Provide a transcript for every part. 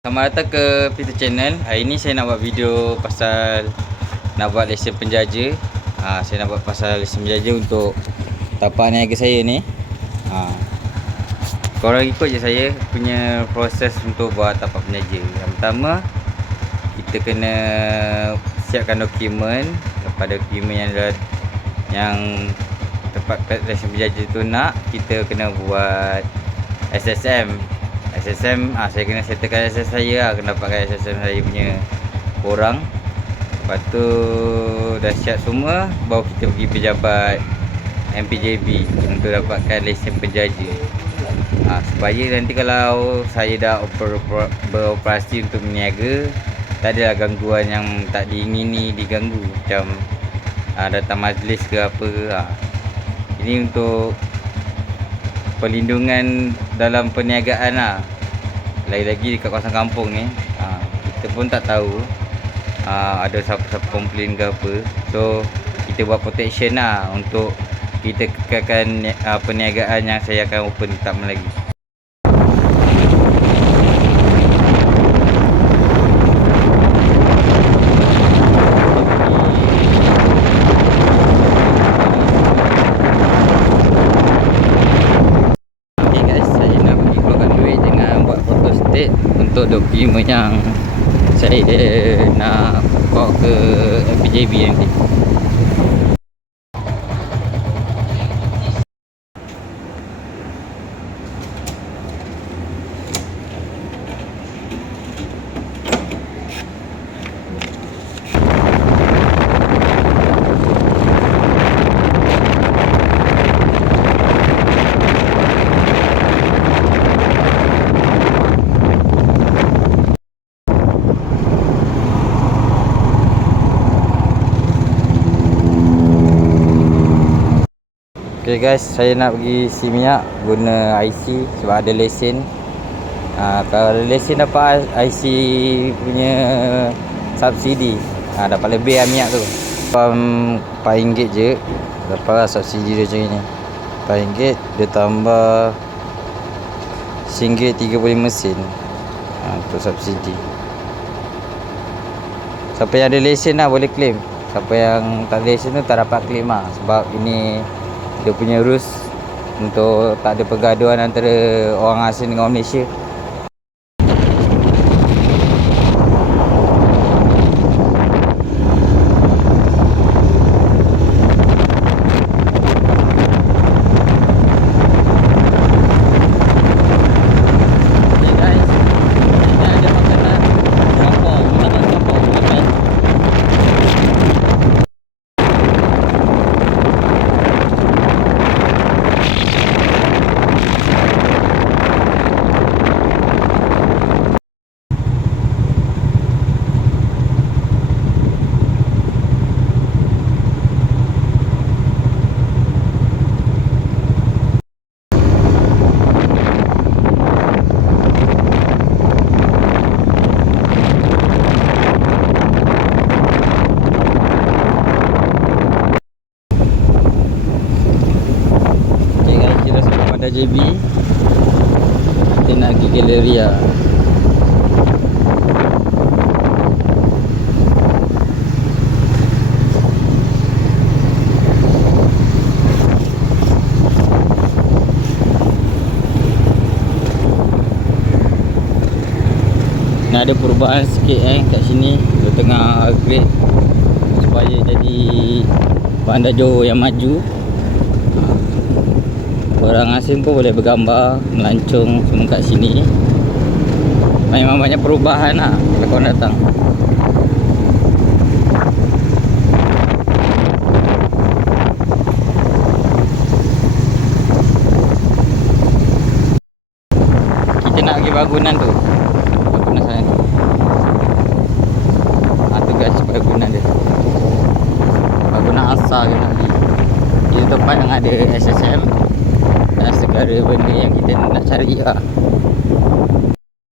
Selamat datang ke Peter Channel. Hari ni saya nak buat video pasal nak buat lesen penjaja. Saya nak buat pasal lesen penjaja untuk tapak niaga saya ni. Korang ikut je saya punya proses untuk buat tapak penjaja. Yang pertama, kita kena siapkan dokumen. Kepada dokumen yang tempat lesen penjaja tu nak, kita kena buat SSM. Saya kena settlekan SSM saya kena dapatkan SSM saya punya korang. Lepas tu dah siap semua, baru kita pergi pejabat MPJB untuk dapatkan lesen penjaja. Supaya nanti kalau saya dah beroperasi untuk berniaga, tak adalah gangguan yang tak diingini diganggu, macam datang majlis ke apa. Ini untuk perlindungan dalam perniagaan lah. Lagi-lagi dekat kawasan kampung ni, kita pun tak tahu ada siapa-siapa komplain ke apa. So kita buat protection lah untuk kita kekalkan perniagaan yang saya akan open tak lama lagi. Untuk dokumen yang saya nak bawa ke MPJB nanti. Okay guys, saya nak pergi isi minyak guna IC sebab ada lesen. Kalau ada lesen dapat IC punya subsidi, dapat lebih lah minyak tu. RM4 je dapatlah subsidi dia macam ni. RM4 dia tambah RM1.35 untuk subsidi. Siapa yang ada lesen lah boleh claim. Siapa yang tak ada lesen tu tak dapat claim lah. Sebab ini dia punya rules untuk tak ada pergaduhan antara orang asing dengan orang Malaysia. JB, kita nak pergi Galleria. Nak ada perubahan sikit kat sini. Dia tengah upgrade supaya jadi Bandar Johor yang maju. Orang asing pun boleh bergambar, melancong semua kat sini. Memang banyak perubahan lah kalau korang datang. Kita nak pergi bangunan tu. Bangunan sana tu. Tu guys, bangunan dia. Bangunan asal kita nak pergi. Itu tempat yang ada SSM dan segala benda yang kita nak cari lah.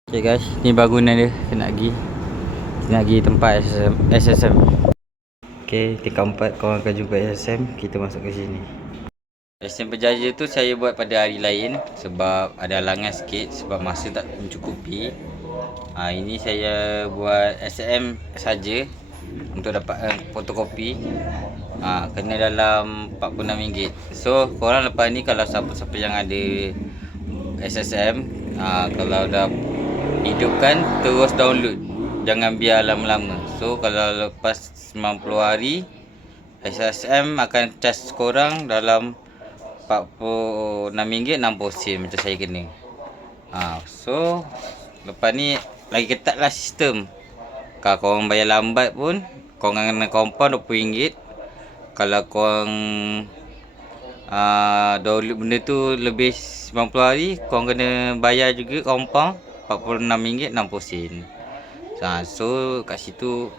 Okay guys, ni bangunan dia. Kita nak pergi tempat SSM. Okay, tingkat 4 korang akan jumpa SSM. Kita masuk ke sini. Lesen penjaja tu saya buat pada hari lain sebab ada halangan sikit sebab masa tak mencukupi. Ini saya buat SMM saja untuk dapat fotokopi. Kena dalam RM46. So korang lepas ni kalau siapa-siapa yang ada SSM, kalau dah hidupkan, terus download, jangan biar lama-lama. So kalau lepas 90 hari SSM akan charge korang dalam RM46 60 sen macam saya kena. So lepas ni lagi ketat lah sistem. Kalau korang bayar lambat pun korang kena compound RM20. Kalau korang download benda tu lebih 90 hari, korang kena bayar juga compound RM46 60 sen. So kat situ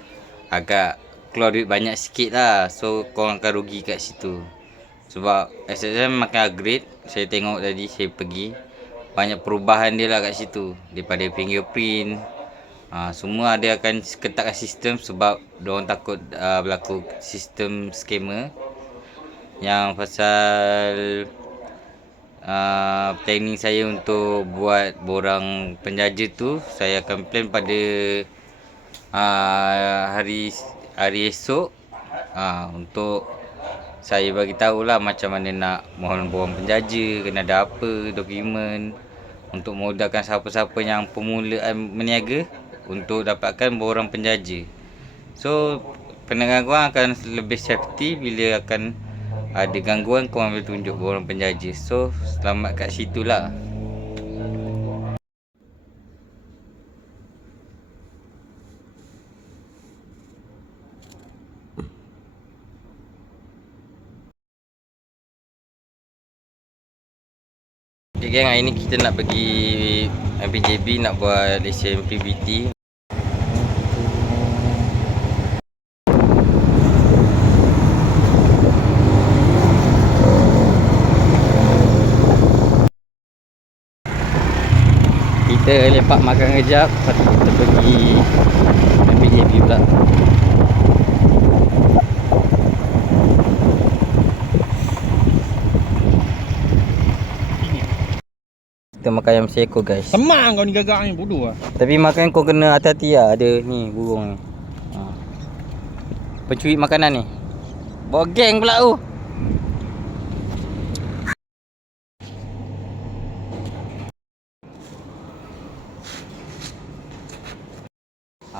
agak keluar duit banyak sikit lah. So korang akan rugi kat situ. Sebab SSM makin upgrade. Saya tengok tadi saya pergi, banyak perubahan dia lah kat situ. Daripada fingerprint, semua dia akan ketatkan sistem. Sebab diorang takut berlaku sistem scammer. Yang pasal planning saya untuk buat borang penjaja tu, saya akan plan pada hari esok. Untuk saya bagi tahulah macam mana nak mohon borang penjaja, kena ada apa dokumen, untuk memudahkan siapa-siapa yang permulaan berniaga untuk dapatkan borang penjaja. So pendengar korang akan lebih safety bila akan ada gangguan, korang boleh tunjuk borang penjaja. So selamat kat situlah. Okay gang, hari ni kita nak pergi MPJB nak buat lesen PBT. Kita lepak makan kejap, lepas tu kita pergi MPJB pula. Kita makan ayam seekor guys. Temak kau ni gagak ni, bodoh lah. Tapi makan kau kena hati-hati lah, ada ni burung ni. Pencuri makanan ni. Bawa geng pula tu.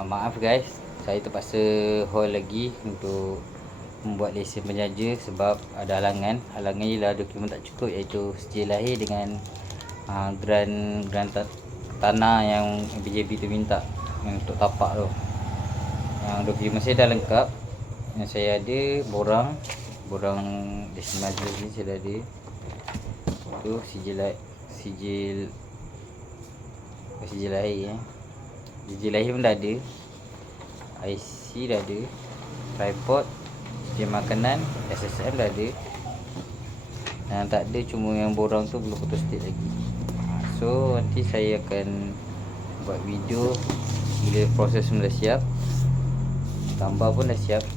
Maaf guys, saya terpaksa hold lagi untuk membuat lesen penjaja sebab ada halangan. Halangan ialah dokumen tak cukup, iaitu sijil lahir dengan grant tanah yang MPJB tu minta untuk tapak tu. Dokumen saya dah lengkap. Yang saya ada borang lesen majlis ni saya dah ada. Tu sijil lahir Sijil lahir pun dah ada, IC dah ada, tripod, sijil makanan, SSM dah ada. Yang tak ada cuma yang borang tu belum photostat lagi. So nanti saya akan buat video bila proses semua dah siap, gambar pun dah siap.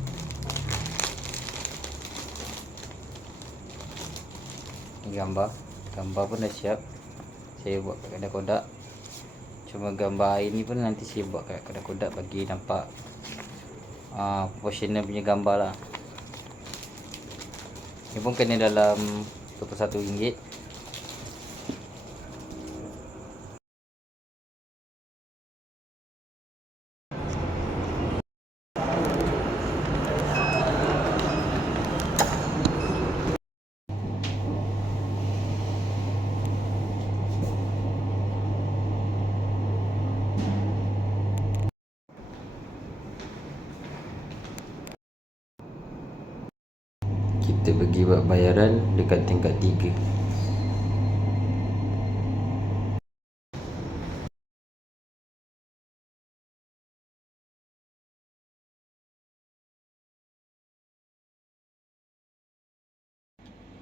Ini gambar pun dah siap. Saya buat kat kedai kodak. Cuma gambar air ni pun nanti saya buat kat kedai kodak bagi nampak proportional punya gambar lah. Ni pun kena dalam RM21. Kita pergi buat bayaran dekat tingkat 3.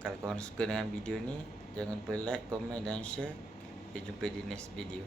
Kalau korang suka dengan video ni, jangan lupa like, komen dan share. Kita jumpa di next video.